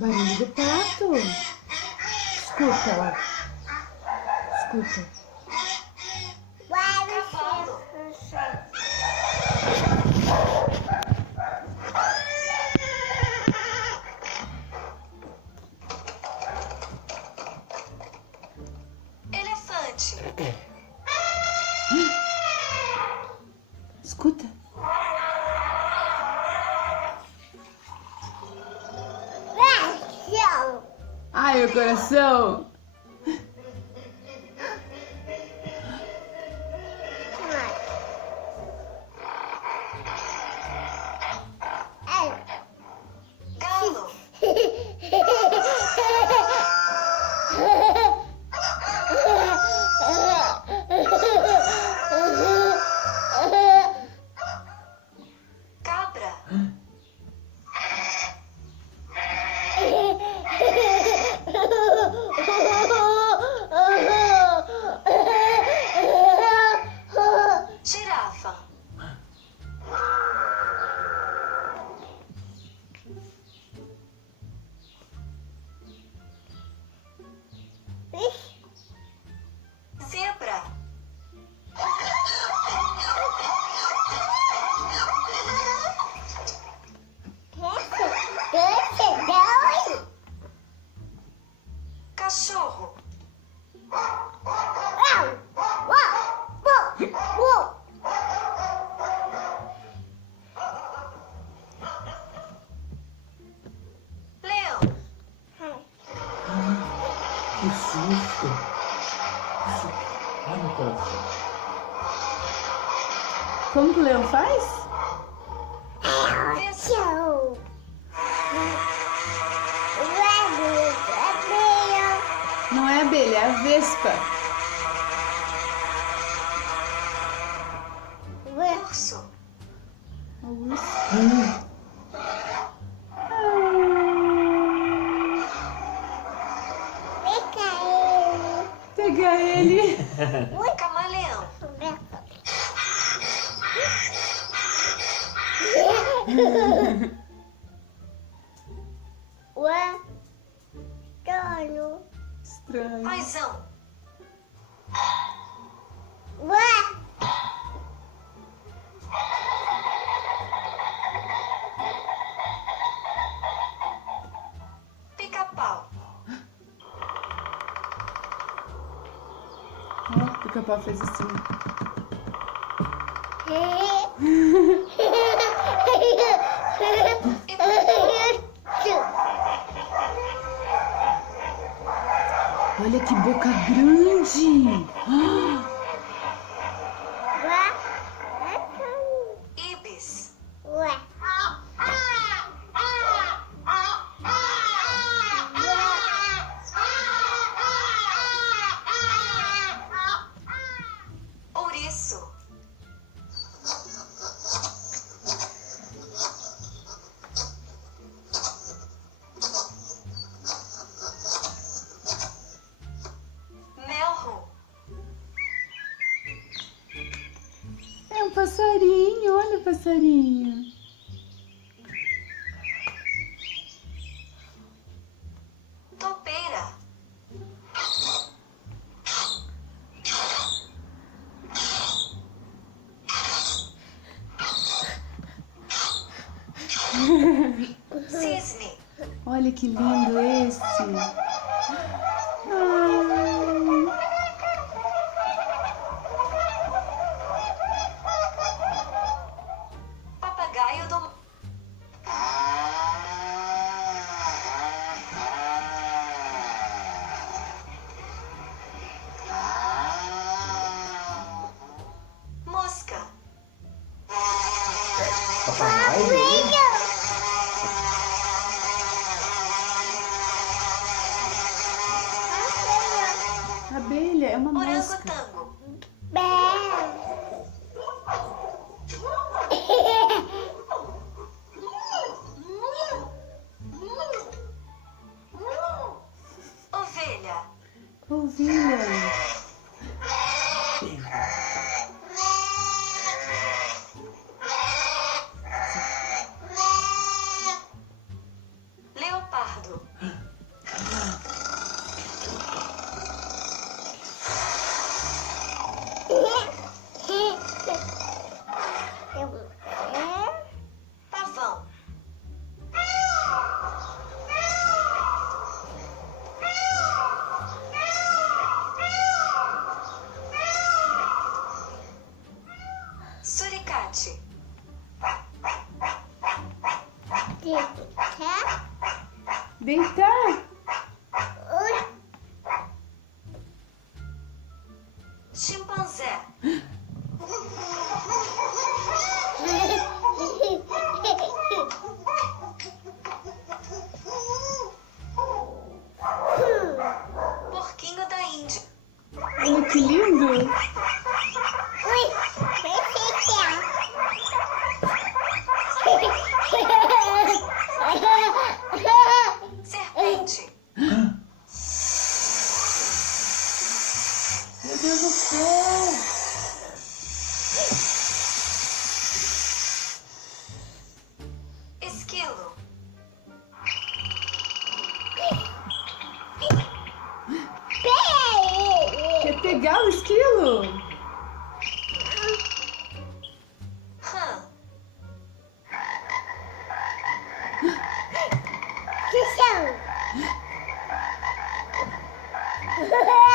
Barulho do pato. Escuta lá. Escuta. Elefante. Escuta. Ai, meu coração. Galo. Cabra. Girafa. Zebra. Cachorro. Leão. Que susto! Ai, meu coração. Como que o leão faz? Vespa. Não é abelha, é a vespa. Urso. O urso. Pega ele. Camaleão. Estranho. Paizão. Pica-pau. Ó, o pica-pau fez assim. Olha que boca grande. Ibis. Ouriço. Melro. É um passarinho, olha o passarinho. Topeira. Cisne. Olha que lindo esse. Ai. Papagaio do... Mosca. Papagaio? Abelha é uma mosca. Orangotango. Ovelha. Ovelha. Leopardo. Deitar. Chimpanzé. Porquinho da Índia. Olha que lindo. Serpente. Meu Deus do céu. Esquilo. Quer pegar o esquilo? Rã. Tchau.